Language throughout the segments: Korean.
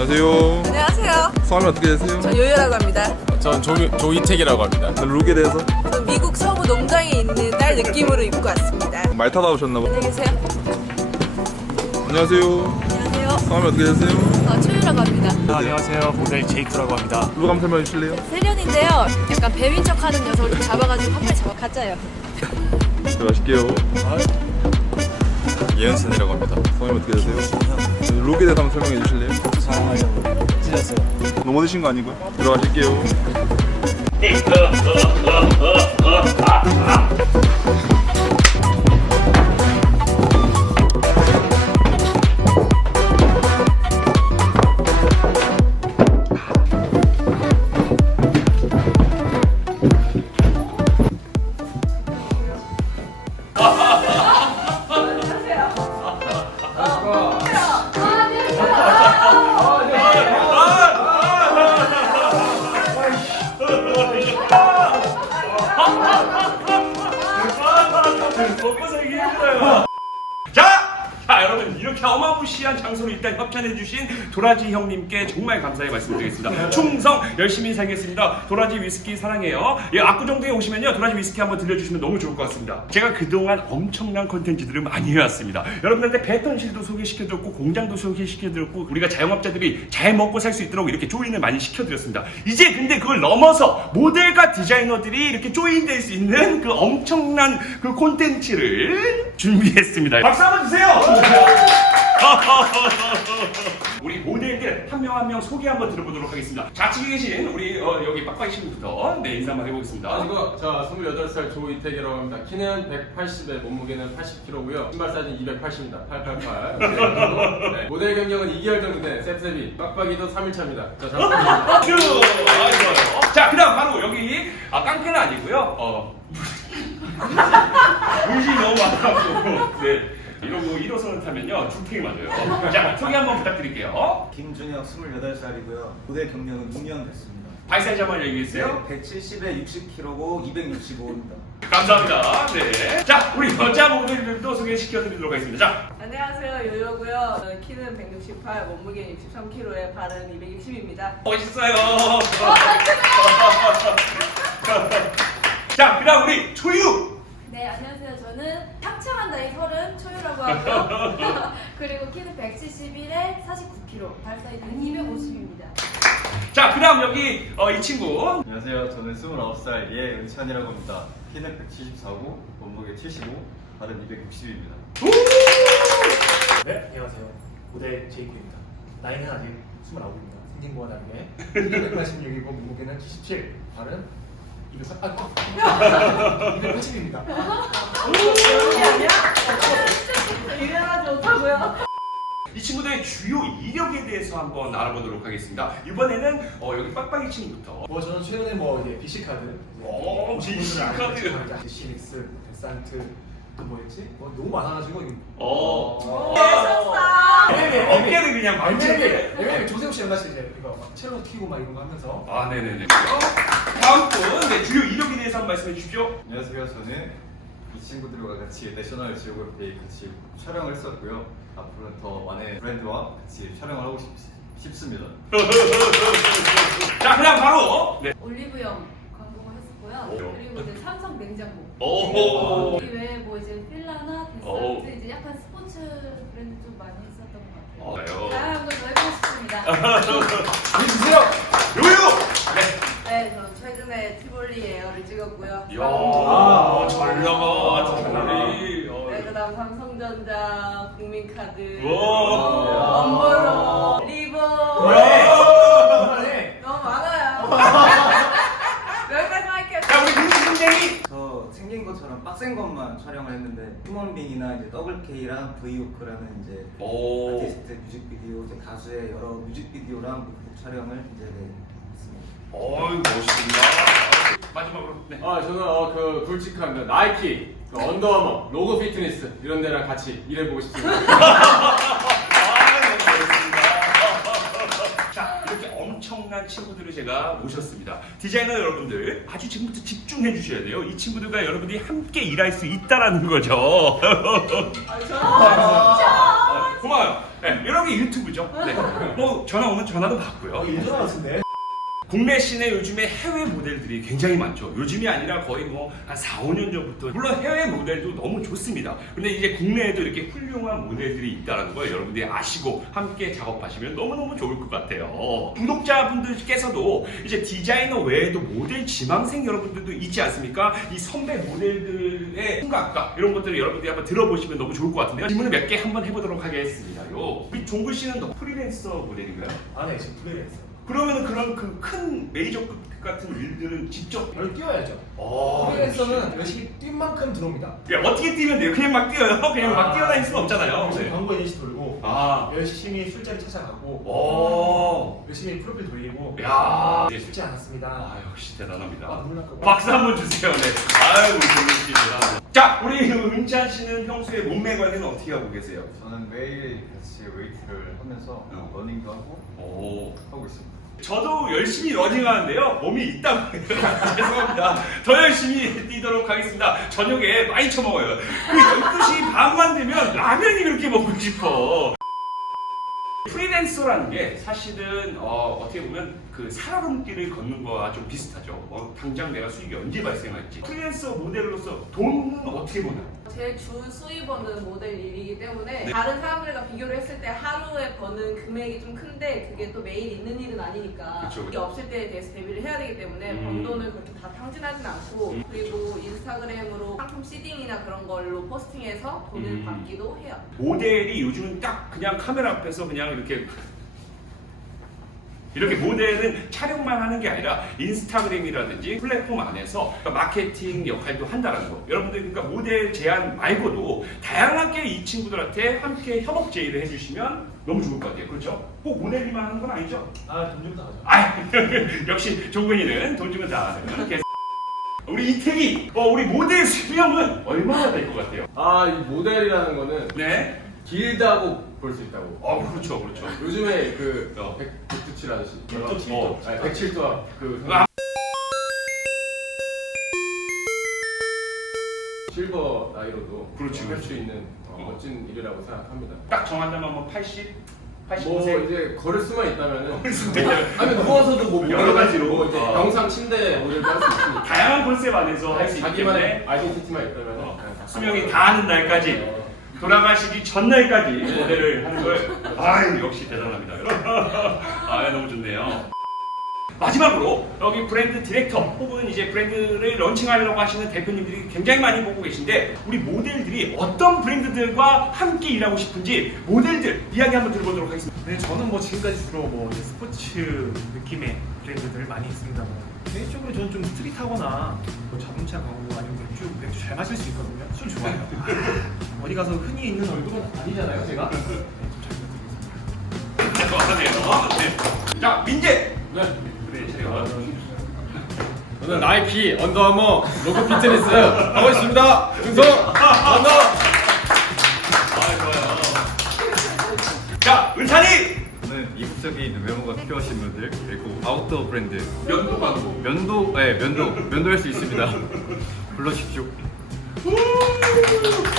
안녕하세요. 안녕하세요. 성함이 어떻게 되세요? 저 요요라고 합니다. 전 조, 조이택이라고 합니다. 룩에 대해서 저는 미국 서부 농장에 있는 딸 느낌으로 입고 왔습니다. 말 타다 오셨나 봐. 안녕히 계세요. 안녕하세요. 안녕하세요. 성함이 어떻게 되세요? 어, 초유라고 합니다. 안녕하세요. 모델 제이크라고 합니다. 룩 한번 설명해 주실래요? 세련인데요. 약간 뱀인 척하는 녀석을 좀 잡아가지고 한 마리 잡아 가짜요. 네, 맛있게요. 예은선이라고 합니다. 성함이 어떻게 되세요? 룩에 대해서 한번 설명해 주실래요? 찢었어요. 넘어지신 거 아니고요? 들어가실게요. 먹고 살기 힘들어요. 자, 자 여러분 이렇게 어마무시한 장소로 일단 협찬해 주신 도라지 형님께 정말 감사의 말씀드리겠습니다. 충성 열심히 살겠습니다. 도라지 위스키 사랑해요. 예, 압구정동에 오시면요 도라지 위스키 한번 들려주시면 너무 좋을 것 같습니다. 제가 그동안 엄청난 콘텐츠들을 많이 해왔습니다. 여러분들한테 배턴실도 소개시켜드렸고 공장도 소개시켜드렸고 우리가 자영업자들이 잘 먹고 살 수 있도록 이렇게 조인을 많이 시켜드렸습니다. 이제 근데 그걸 넘어서 모델과 디자이너들이 이렇게 조인될 수 있는 그 엄청난 그 콘텐츠를 준비했습니다. 박수 한번 주세요. 우리 모델들 한 명 한 명 소개 한번 들어보도록 하겠습니다. 좌측에 계신 우리 어, 여기 빡빡이 친구부터 네 인사 한번 해보겠습니다. 안녕하세요. 저 28살 조이택이라고 합니다. 키는 180에 몸무게는 80kg고요. 신발 사이즈는 280입니다. 888. 네. 모델 경력은 2개월 정도 된 셉셉이. 빡빡이도 3일차입니다. 자. 박수! 아, 좋아요. 자, 그 다음 바로 여기, 아, 깡패는 아니고요. 어. 문신이 너무 많아가지고. 네. 이러고 일어서는 타면요. 중탱이 맞아요. 자, 소개 한번 부탁드릴게요. 김준혁 28살이고요. 모델 경력은 6년 됐습니다. 발사지 한번 얘기해주세요. 170에 60kg고 265입니다. 감사합니다. 네. 자, 우리 여자 모델들도 소개시켜드리도록 하겠습니다. 자, 안녕하세요. 요요고요. 키는 168, 몸무게 63kg에 발은 260입니다. 멋있어요. 자, 그 다음 우리 초유. 네, 안녕하세요. 저는 합창한 나이 서른 초유라고 하고요. 그리고 키는 171에 49kg, 발 사이즈는 250입니다. 자, 그 다음 여기 어, 이 친구. 안녕하세요. 저는 29살 예은찬이라고 합니다. 키는 174고 몸무게 75, 발은 260입니다. 네, 안녕하세요. 모델 제이크입니다. 나이는 아직 29입니다. 생긴 거와 다르게 키는 186이고 몸무게는 77, 발은 200, 아, 280입니다. 이게 아니야? 유연하지 못하고요. 이 친구들의 주요 이력에 대해서 한번 알아보도록 하겠습니다. 이번에는 어, 여기 빡빡이 친구부터. 뭐 저는 최근에 뭐 이제 BC 카드, 오, BC 카드. 시닉스, 데산트 또 뭐였지? 뭐 너무 많아가지고 이거 어. 예술사. 어깨를 그냥 망치게. 왜냐면 조세호 씨 연가씨 이제 이거 막 첼로 튀고 막 이런 거 하면서 아, 네네네. 다음 분, 네, 주요 이력에 대해서 한번 말씀해 주십시오. 안녕하세요. 저는 이 친구들과 같이 내셔널 지오그래피 같이 촬영을 했었고요. 앞으로는 더 많은 브랜드와 같이 촬영을 하고 싶, 싶습니다. 자, 그다음 바로 네. 올리브영 했었고요. 오. 그리고 이제 삼성 냉장고. 오. 이 외에 뭐 이제 필라나 오. 데산트 이제 약간 스포츠 브랜드 좀 많이 했었던 것 같아요. 어, 다양한 걸더 해보고 싶습니다. 주세요. 요요. 네. 네, 저 최근에 티볼리 에어를 찍었고요. 야, 잘 나가, 잘 네, 그다음 삼성전자, 국민카드, 와. 엄브로, 리본. 그만해. 너무 많아요. 여기까지만 할게요. 자, 우리 민수 선생님. 저 생긴 것처럼 빡센 것만 촬영을 했는데 휴먼빙이나 이제 더블 K랑 브이오크라는 이제 오. 아티스트 뮤직비디오, 이제 가수의 여러 뮤직비디오랑 룩북 촬영을 이제 네, 했습니다. 어이 멋있습니다. 마지막으로 네. 아, 저는 어, 그 굵직한 그 나이키, 그 언더아머, 로고 피트니스 이런 데랑 같이 일해보고 싶습니다. 엄청난 친구들을 제가 모셨습니다. 디자이너 여러분들 아주 지금부터 집중해 주셔야 돼요. 이 친구들과 여러분들이 함께 일할 수 있다라는 거죠. 아, 저 고마워요. 네, 여러 개 유튜브죠. 네. 뭐 전화 오면 전화도 받고요. 어, 일전 같은데. 국내 시내 요즘에 해외 모델들이 굉장히 많죠. 요즘이 아니라 거의 뭐 한 4, 5년 전부터 물론 해외 모델도 너무 좋습니다. 근데 이제 국내에도 이렇게 훌륭한 모델들이 있다는 걸 여러분들이 아시고 함께 작업하시면 너무너무 좋을 것 같아요. 구독자분들께서도 이제 디자이너 외에도 모델 지망생 여러분들도 있지 않습니까? 이 선배 모델들의 생각과 이런 것들을 여러분들이 한번 들어보시면 너무 좋을 것 같은데요. 질문을 몇 개 한번 해보도록 하겠습니다.요. 우리 종글 씨는 프리랜서 모델인가요? 아, 네, 지금 프리랜서. 그러면 그런 그 큰 메이저급 같은 일들은 직접 별 뛰어야죠. 어, 프리랜서는 열심히 뛴 만큼 들어옵니다. 야, 어떻게 뛰면 돼요? 그냥 막 뛰어요? 그냥 막 뛰어다닐 수는 없잖아요. 열심히 네. 광고 에이시 돌고, 아, 열심히 술자리 찾아가고, 오, 열심히 프로필 돌리고. 야, 네, 쉽지 않았습니다. 아 역시 아, 대단합니다. 눈물 날까 봐. 박수 한번 주세요. 네. 아유, 우리 정민 대단합니다. 자, 우리 은찬 씨는 평소에 몸매 관리는 어떻게 하고 계세요? 저는 매일 같이 웨이트를 하면서 어. 러닝도 하고 오. 하고 있습니다. 저도 열심히 러닝하는데요. 몸이 있다고. 죄송합니다. 더 열심히 뛰도록 하겠습니다. 저녁에 많이 처먹어요. 그 12시 반만 되면 라면이 그렇게 먹고 싶어. 프리랜서라는 게 사실은 어, 떻게 보면 그 살아남기를 걷는 거와 좀 비슷하죠. 어, 당장 내가 수익이 언제 발생할지. 프리랜서 모델로서 돈은 어떻게 버나요? 제주 수입원은 모델 일이기 때문에 네. 다른 사람들과 비교를 했을 때 하루에 버는 금액이 좀 큰데 그게 또 매일 있는 일은 아니니까 그쵸, 그쵸. 이게 없을 때에 대해서 대비를 해야 되기 때문에 음. 번 돈을 그렇게 다 탕진하진 않고 음. 그리고 인스타그램으로 상품 시딩이나 그런 걸로 포스팅해서 돈을 음. 받기도 해요. 모델이 요즘은 딱 그냥 카메라 앞에서 그냥 이렇게 이렇게 모델은 촬영만 하는 게 아니라 인스타그램이라든지 플랫폼 안에서 마케팅 역할도 한다는 거. 여러분들 그러니까 모델 제안 말고도 다양하게 이 친구들한테 함께 협업 제의를 해주시면 너무 좋을 것 같아요. 그렇죠? 꼭 모델이만 하는 건 아니죠? 아, 돈 주면 다 가죠. 아, 역시 종근이는 돈 주면 다 하는 개. 우리 이태기, 어, 우리 모델 수명은 얼마나 될 것 같아요? 아, 이 모델이라는 거는 네. 길다고 볼 수 있다고. 어, 그렇죠, 그렇죠. 요즘에 그 어. 백, 백두칠 아저씨. 백두칠. 어, 아니, 백칠도와 그 아. 실버 나이로도 그렇지, 할수 그렇지. 있는 어, 어. 멋진 일이라고 생각합니다. 딱 정한다면 뭐 80, 85세. 뭐 이제 걸을 수만 있다면은 걸을 수만 있다면. 아니 누워서도 뭐 여러 가지로. 뭐 이제 어. 병상 침대 모델도 할수 있으니까 다양한 컨셉 안에서 할 수 있기 자기만의 때문에 아이덴티티만 있다면 어, 은 수명이 다 하는 날까지 돌아가시기 전날까지 모델을 하는 걸 아유 역시 대단합니다 여러분 아 너무 좋네요 마지막으로 여기 브랜드 디렉터 혹은 이제 브랜드를 런칭하려고 하시는 대표님들이 굉장히 많이 보고 계신데 우리 모델들이 어떤 브랜드들과 함께 일하고 싶은지 모델들 이야기 한번 들어보도록 하겠습니다 네, 저는 뭐 지금까지 주로 뭐 이제 스포츠 느낌의 브랜드들 많이 있습니다. 개인적으로 저는 좀 스트릿하거나 뭐 자동차 광고 아니면 맥주, 맥주 잘 마실 수 있거든요. 술 좋아해요. 어디 가서 흔히 있는 얼굴은 아니잖아요, 제가. 네, 좀잘 부탁드리겠습니다. 좋아하네요 네. 자 민재 네. 저는 나이키, 언더아머, 로고 피트니스 하고 있습니다. 준성, 언더. 아 좋아요 자 은찬이 저는 이국적인 외모가 필요하신 분들 그리고 아웃도어 브랜드 면도 광고 면도 네 면도 면도할 수 있습니다. 불러주십시오.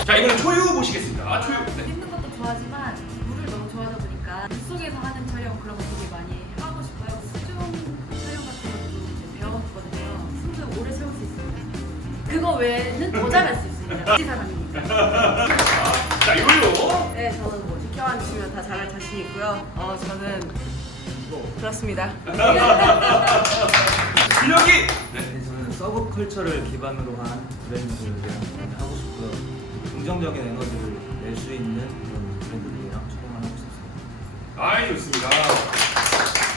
자 이번엔 초유 보시겠습니다. 아, 초유. 네. 뛰는 것도 좋아하지만 물을 너무 좋아하다 보니까 물 속에서 하는 촬영 그런 거되 그거 외에는 더 잘할 수 있습니다. 지 사람이니까. 자 요요. 네, 저는 뭐 지켜만 주시면 다 잘할 자신 있고요. 어, 저는 뭐 그렇습니다. 준혁이. 네. 네, 저는 서브컬처를 기반으로 한 브랜드를 하고 싶고요. 긍정적인 에너지를 낼 수 있는 그런 브랜드들이랑 촬영을 하고 싶습니다. 아이 좋습니다.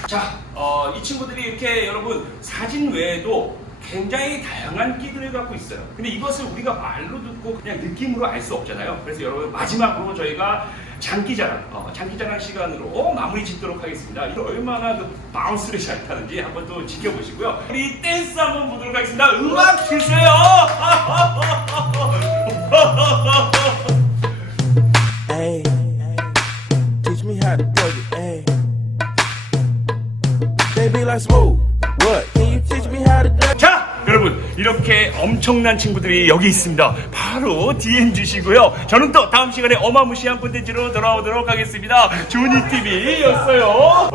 자, 어, 이 친구들이 이렇게 여러분 사진 외에도 굉장히 다양한 끼들을 갖고 있어요. 근데 이것을 우리가 말로 듣고 그냥 느낌으로 알 수 없잖아요. 그래서 여러분 마지막으로 저희가 장기자랑, 어, 장기자랑 시간으로 마무리 짓도록 하겠습니다. 이거 얼마나 그 바운스를 잘 타는지 한번 또 지켜보시고요. 우리 댄스 한번 보도록 하겠습니다. 음악 주세요. Hey, teach me how to plug it. Hey, they be like smooth. What? Can you teach me how to? 자, 여러분 이렇게 엄청 엄청난 친구들이 여기 있습니다. 바로 DM 주시고요. 저는 또 다음 시간에 어마무시한 콘텐츠로 돌아오도록 하겠습니다. 조니 TV였어요.